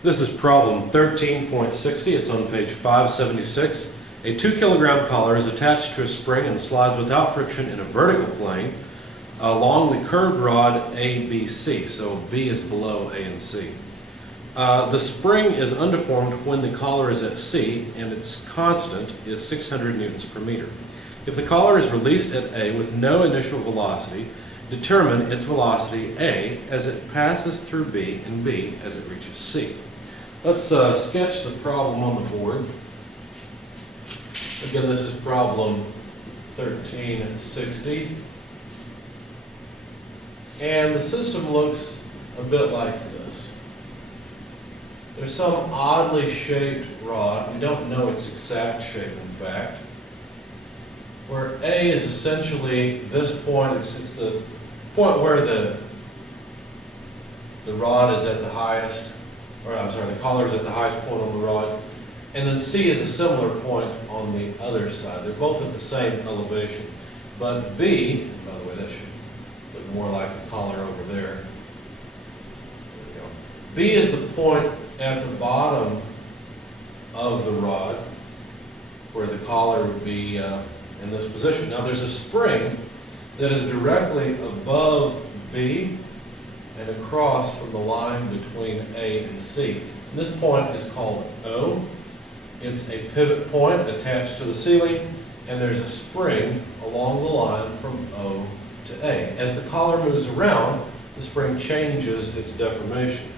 This is problem 13.60. It's on page 576. A 2 kilogram collar is attached to a spring and slides without friction in a vertical plane along the curved rod ABC. So B is below A and C. The spring is undeformed when the collar is at C, and its constant is 600 newtons per meter. If the collar is released at A with no initial velocity, determine its velocity A as it passes through B and B as it reaches C. Let's sketch the problem on the board. Again, this is problem 1360. And the system looks a bit like this. There's some oddly shaped rod. We don't know its exact shape, in fact. Where A is essentially this point. It's the point where the rod is at the highest, or I'm sorry, the collar is at the highest point on the rod. And then C is a similar point on the other side. They're both at the same elevation. But B, by the way, that should look more like the collar over there. There we go. B is the point at the bottom of the rod where the collar would be in this position. Now there's a spring that is directly above B and across from the line between A and C. And this point is called O. It's a pivot point attached to the ceiling, and there's a spring along the line from O to A. As the collar moves around, the spring changes its deformation.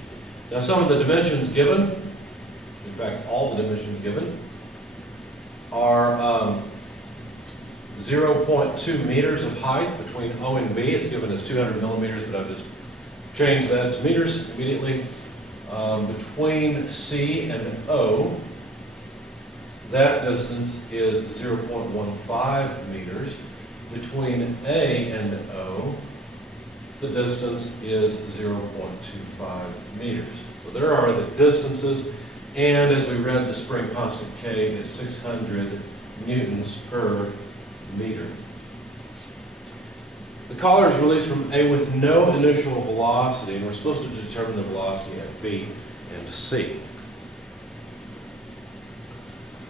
Now some of the dimensions given, in fact all the dimensions given, are 0.2 meters of height between O and B. It's given as 200 millimeters, but I've just changed that to meters immediately. Between C and O, that distance is 0.15 meters. Between A and O, the distance is 0.25 meters. So there are the distances, and as we read, the spring constant K is 600 newtons per meter. The collar is released from A with no initial velocity, and we're supposed to determine the velocity at B and C.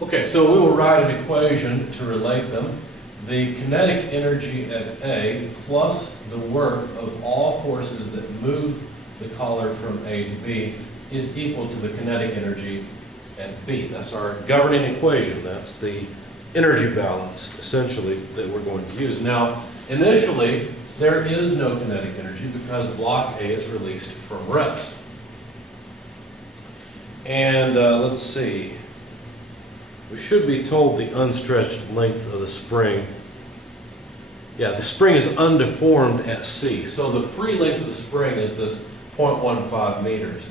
Okay, so we will write an equation to relate them. The kinetic energy at A plus the work of all forces that move the collar from A to B is equal to the kinetic energy at B. That's our governing equation. That's the energy balance, essentially, that we're going to use. Now, initially, there is no kinetic energy because block A is released from rest. And let's see. We should be told the unstretched length of the spring. Yeah, the spring is undeformed at C. So the free length of the spring is this 0.15 meters.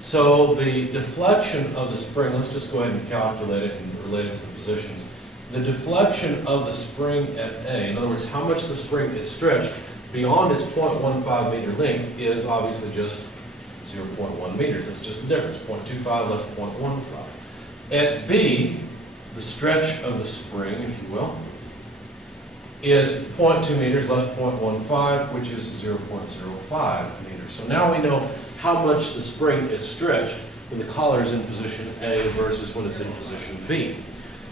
So the deflection of the spring, let's just go ahead and calculate it and relate it to the positions. The deflection of the spring at A, in other words, how much the spring is stretched beyond its 0.15 meter length, is obviously just 0.1 meters. That's just the difference, 0.25 less 0.15. At B, the stretch of the spring, if you will, is 0.2 meters less 0.15, which is 0.05 meters. So now we know how much the spring is stretched when the collar is in position A versus when it's in position B.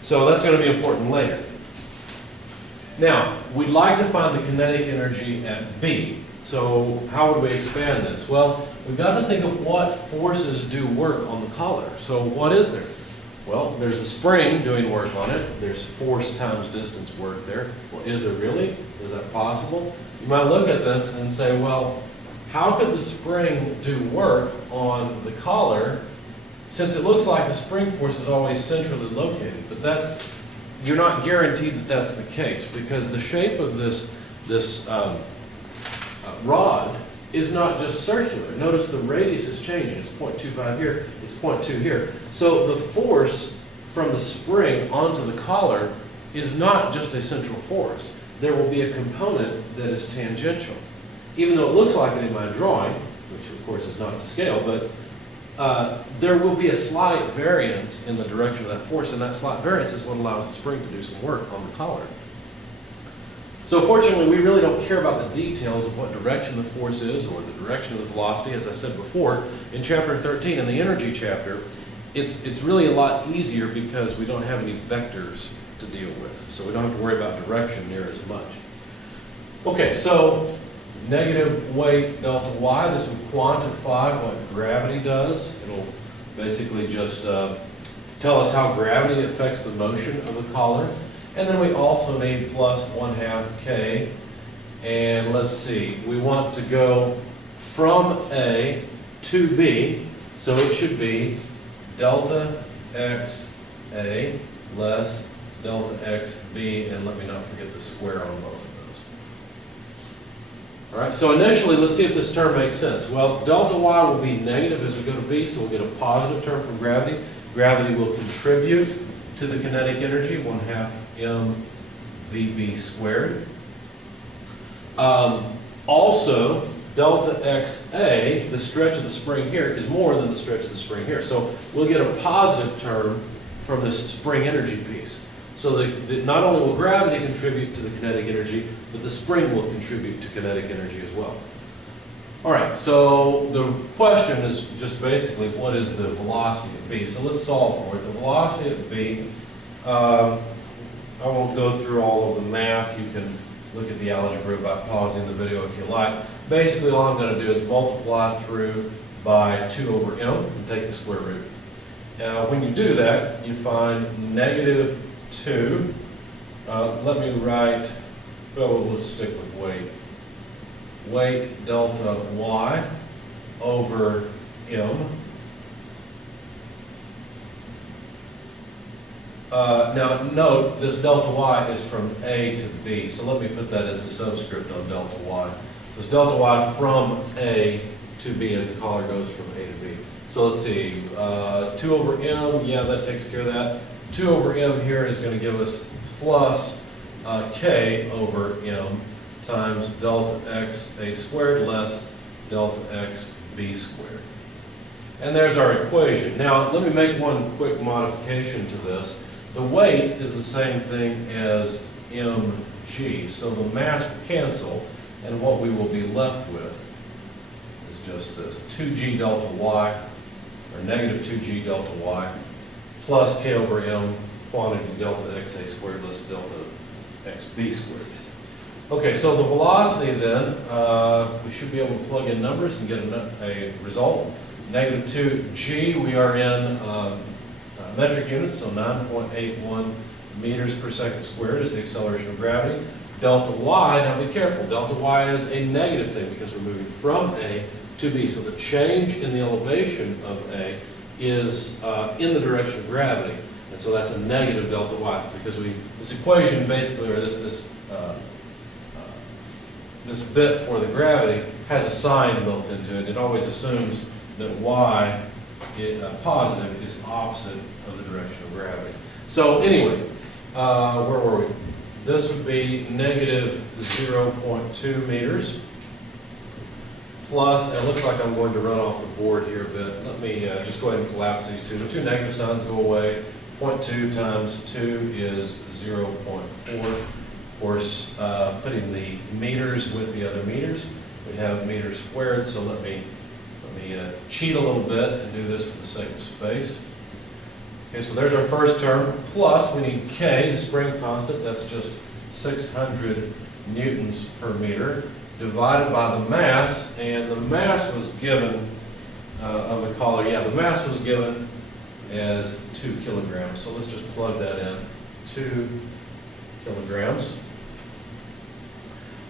So that's going to be important later. Now, we'd like to find the kinetic energy at B. So how would we expand this? Well, we've got to think of what forces do work on the collar. So what is there? Well, there's a spring doing work on it. There's force times distance work there. Well, is there really? Is that possible? You might look at this and say, well, how could the spring do work on the collar since it looks like the spring force is always centrally located? But you're not guaranteed that that's the case, because the shape of this rod is not just circular. Notice the radius is changing. It's 0.25 here, it's 0.2 here. So the force from the spring onto the collar is not just a central force. There will be a component that is tangential. Even though it looks like it in my drawing, which of course is not to scale, but there will be a slight variance in the direction of that force, and that slight variance is what allows the spring to do some work on the collar. So fortunately, we really don't care about the details of what direction the force is or the direction of the velocity. As I said before, in chapter 13, in the energy chapter, it's really a lot easier because we don't have any vectors to deal with. So we don't have to worry about direction near as much. Okay, so negative weight delta y, this would quantify what gravity does. It'll basically just tell us how gravity affects the motion of the collar. And then we also need plus 1/2 k. And let's see, we want to go from A to B, so it should be delta x A less delta x B, and let me not forget the square on both of those. All right, so initially, let's see if this term makes sense. Well, delta y will be negative as we go to B, so we'll get a positive term from gravity. Gravity will contribute to the kinetic energy, 1/2 mvb squared. Also, delta xa, the stretch of the spring here, is more than the stretch of the spring here. So we'll get a positive term from this spring energy piece. So that not only will gravity contribute to the kinetic energy, but the spring will contribute to kinetic energy as well. All right, so the question is just basically what is the velocity at B? So let's solve for it. The velocity at B, I won't go through all of the math. You can look at the algebra by pausing the video if you like. Basically, all I'm going to do is multiply through by 2 over m and take the square root. When you do that, you find negative 2. Let me write, well, we'll stick with weight. Weight delta y over m. Now note, this delta y is from A to B, so let me put that as a subscript on delta y. This delta y from A to B as the collar goes from A to B. So let's see, 2 over m, yeah, that takes care of that. 2 over m here is going to give us plus k over m times delta x a squared less delta x b squared. And there's our equation. Now, let me make one quick modification to this. The weight is the same thing as mg, so the mass will cancel, and what we will be left with is just this 2g delta y, or negative 2g delta y, plus k over m, quantity delta xa squared less delta xb squared. Okay, so the velocity then, we should be able to plug in numbers and get a result. Negative 2g, we are in metric units, so 9.81 meters per second squared is the acceleration of gravity. Delta y, now be careful, delta y is a negative thing because we're moving from A to B. So the change in the elevation of A is in the direction of gravity. And so that's a negative delta y because this equation basically, or this bit for the gravity has a sign built into it. It always assumes that y, positive, is opposite of the direction of gravity. So anyway, where were we? This would be negative 0.2 meters plus, it looks like I'm going to run off the board here a bit. Let me just go ahead and collapse these two. The two negative signs go away. 0.2 times 2 is 0.4. Of course, putting the meters with the other meters, we have meters squared, so let me cheat a little bit and do this for the sake of space. Okay, so there's our first term, plus we need K, the spring constant, that's just 600 newtons per meter, divided by the mass, and the mass was given, of the collar, yeah, the mass was given as 2 kilograms, so let's just plug that in, 2 kilograms.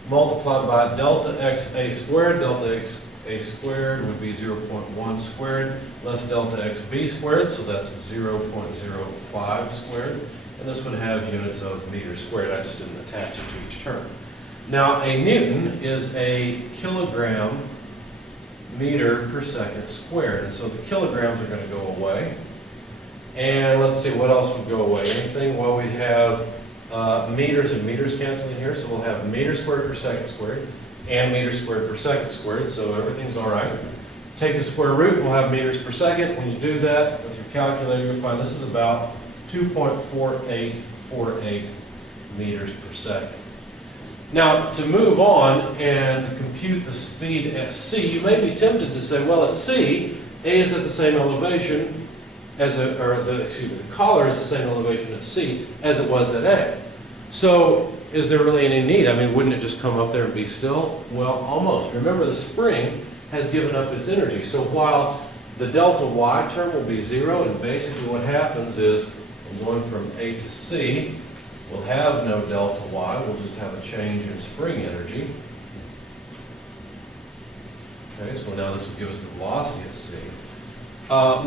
Multiplied by delta x a squared, delta x a squared would be 0.1 squared, less delta x b squared, so that's 0.05 squared, and this would have units of meters squared. I just didn't attach it to each term. Now, a newton is a kilogram meter per second squared, and so the kilograms are going to go away. And let's see, what else would go away? Anything? Well, we'd have meters and meters canceling here, so we'll have meters squared per second squared and meters squared per second squared, so everything's all right. Take the square root, we'll have meters per second. When you do that with your calculator, you'll find this is about 2.4848 meters per second. Now, to move on and compute the speed at C, you may be tempted to say, well, at C, A is at the same elevation as the collar is the same elevation at C as it was at A. So, is there really any need? I mean, wouldn't it just come up there and be still? Well, almost. Remember, the spring has given up its energy. So while the delta Y term will be 0, and basically what happens is, going from A to C, we'll have no delta Y, we'll just have a change in spring energy. Okay, so now this will give us the velocity at C.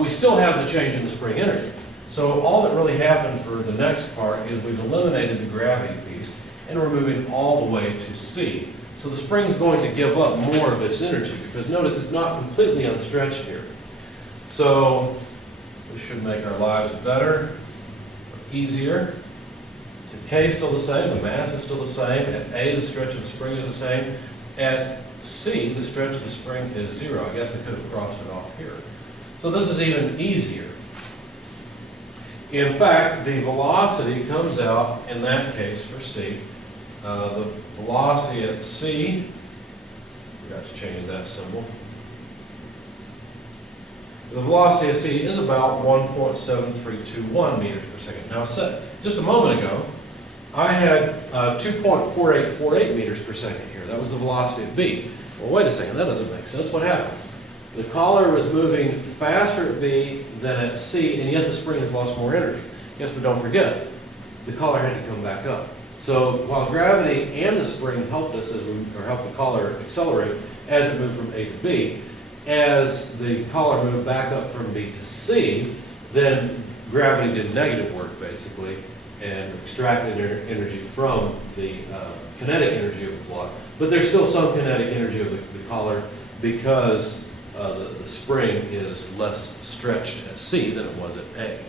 We still have the change in the spring energy. So all that really happened for the next part is we've eliminated the gravity piece, and we're moving all the way to C. So the spring's going to give up more of its energy, because notice it's not completely unstretched here. So this should make our lives better, easier. So K is still the same, the mass is still the same. At A, the stretch of the spring is the same. At C, the stretch of the spring is 0. I guess I could have crossed it off here. So this is even easier. In fact, the velocity comes out, in that case, for C. The velocity at C, forgot to change that symbol. The velocity at C is about 1.7321 meters per second. Now, I said just a moment ago, I had 2.4848 meters per second here. That was the velocity at B. Well, wait a second, that doesn't make sense. What happened? The collar was moving faster at B than at C, and yet the spring has lost more energy. Yes, but don't forget, the collar had to come back up. So while gravity and the spring helped us, helped the collar accelerate as it moved from A to B, as the collar moved back up from B to C, then gravity did negative work, basically, and extracted energy from the kinetic energy of the block. But there's still some kinetic energy of the collar, because the spring is less stretched at C than it was at A.